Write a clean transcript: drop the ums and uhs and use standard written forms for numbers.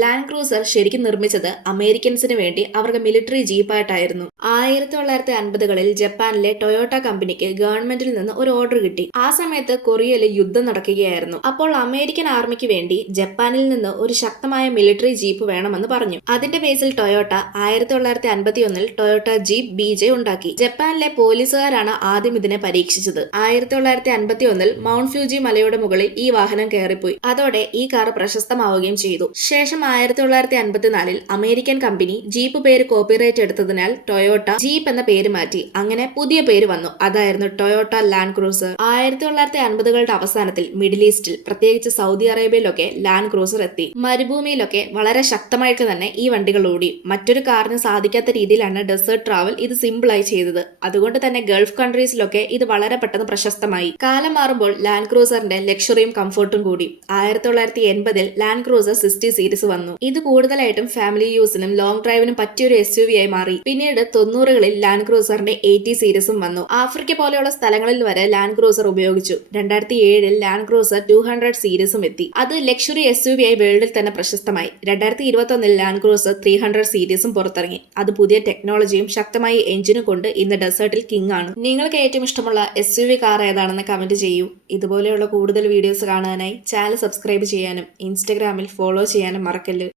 Land cruiser ശരിക്കും നിർമ്മിച്ചത് അമേരിക്കൻസിന് വേണ്ടി അവർക്ക് മിലിറ്ററി ജീപ്പായിട്ടായിരുന്നു. 1950കളിൽ ജപ്പാനിലെ ടൊയോട്ട കമ്പനിക്ക് ഗവൺമെന്റിൽ നിന്ന് ഒരു ഓർഡർ കിട്ടി. ആ സമയത്ത് കൊറിയയിൽ യുദ്ധം നടക്കുകയായിരുന്നു. അപ്പോൾ അമേരിക്കൻ ആർമിക്ക് വേണ്ടി ജപ്പാനിൽ നിന്ന് ഒരു ശക്തമായ മിലിറ്ററി ജീപ്പ് വേണമെന്ന് പറഞ്ഞു. അതിന്റെ ബേസിൽ ടൊയോട്ട 1951ൽ ടൊയോട്ട ജീപ്പ് BJ ഉണ്ടാക്കി. ജപ്പാനിലെ പോലീസുകാരാണ് ആദ്യം ഇതിനെ പരീക്ഷിച്ചത്. 1951ൽ മൗണ്ട് ഫ്യൂജി മലയുടെ മുകളിൽ ഈ വാഹനം കയറിപ്പോയി. അതോടെ ഈ കാർ പ്രശസ്തമാവുകയും ചെയ്തു. ശേഷം 1954ൽ അമേരിക്കൻ കമ്പനി ജീപ്പ് പേര് കോപ്പിറൈറ്റ് എടുത്തതിനാൽ ടൊയോട്ട ജീപ്പ് എന്ന പേര് മാറ്റി. അങ്ങനെ പുതിയ പേര് വന്നു. അതായിരുന്നു ടൊയോട്ട ലാൻഡ് ക്രൂസർ. 1950കളുടെ അവസാനത്തിൽ മിഡിൽ ഈസ്റ്റിൽ, പ്രത്യേകിച്ച് സൗദി അറേബ്യയിലൊക്കെ ലാൻഡ് ക്രൂസർ എത്തി. മരുഭൂമിയിലൊക്കെ വളരെ ശക്തമായിട്ട് തന്നെ ഈ വണ്ടികൾ ഓടി. മറ്റൊരു കാറിന് സാധിക്കാത്ത രീതിയിലാണ് ഡെസേർട്ട് ട്രാവൽ ഇത് സിമ്പിളായി ചെയ്തത്. അതുകൊണ്ട് തന്നെ ഗൾഫ് കൺട്രീസിലൊക്കെ ഇത് വളരെ പെട്ടെന്ന് പ്രശസ്തമായി. കാലം മാറുമ്പോൾ ലാൻഡ് ക്രൂസറിന്റെ ലക്ഷറിയും കംഫർട്ടും കൂടി. 1980ൽ ലാൻഡ് ക്രൂസർ 60 സീരീസ് വന്നു. ഇത് കൂടുതലായിട്ടും ഫാമിലി യൂസിനും ലോങ് ഡ്രൈവിനും പറ്റിയൊരു SUV ആയി മാറി. പിന്നീട് 90കളിൽ ലാൻഡ് ക്രൂസറിന്റെ 80 സീരീസും വന്നു. ആഫ്രിക്ക പോലെയുള്ള സ്ഥലങ്ങളിൽ വരെ ലാൻഡ് ക്രൂസർ ഉപയോഗിച്ചു. 2007ൽ ലാൻഡ് ക്രൂസർ 200 സീരീസും എത്തി. അത് ലക്ഷറി SUV ആയി വേൾഡിൽ തന്നെ പ്രശസ്തമായി. 2021ൽ ലാൻഡ് ക്രൂസർ 300 സീരീസും പുറത്തിറങ്ങി. അത് പുതിയ ടെക്നോളജിയും ശക്തമായ എഞ്ചിനും കൊണ്ട് ഇന്ന് ഡെസേർട്ടിൽ കിങ് ആണ്. നിങ്ങൾക്ക് ഏറ്റവും ഇഷ്ടമുള്ള SUV കാർ ഏതാണെന്ന് കമന്റ് ചെയ്യൂ. ഇതുപോലെയുള്ള കൂടുതൽ വീഡിയോസ് കാണാനായി ചാനൽ സബ്സ്ക്രൈബ് ചെയ്യാനും ഇൻസ്റ്റഗ്രാമിൽ ഫോളോ ചെയ്യാനും മറക്കല്ല്.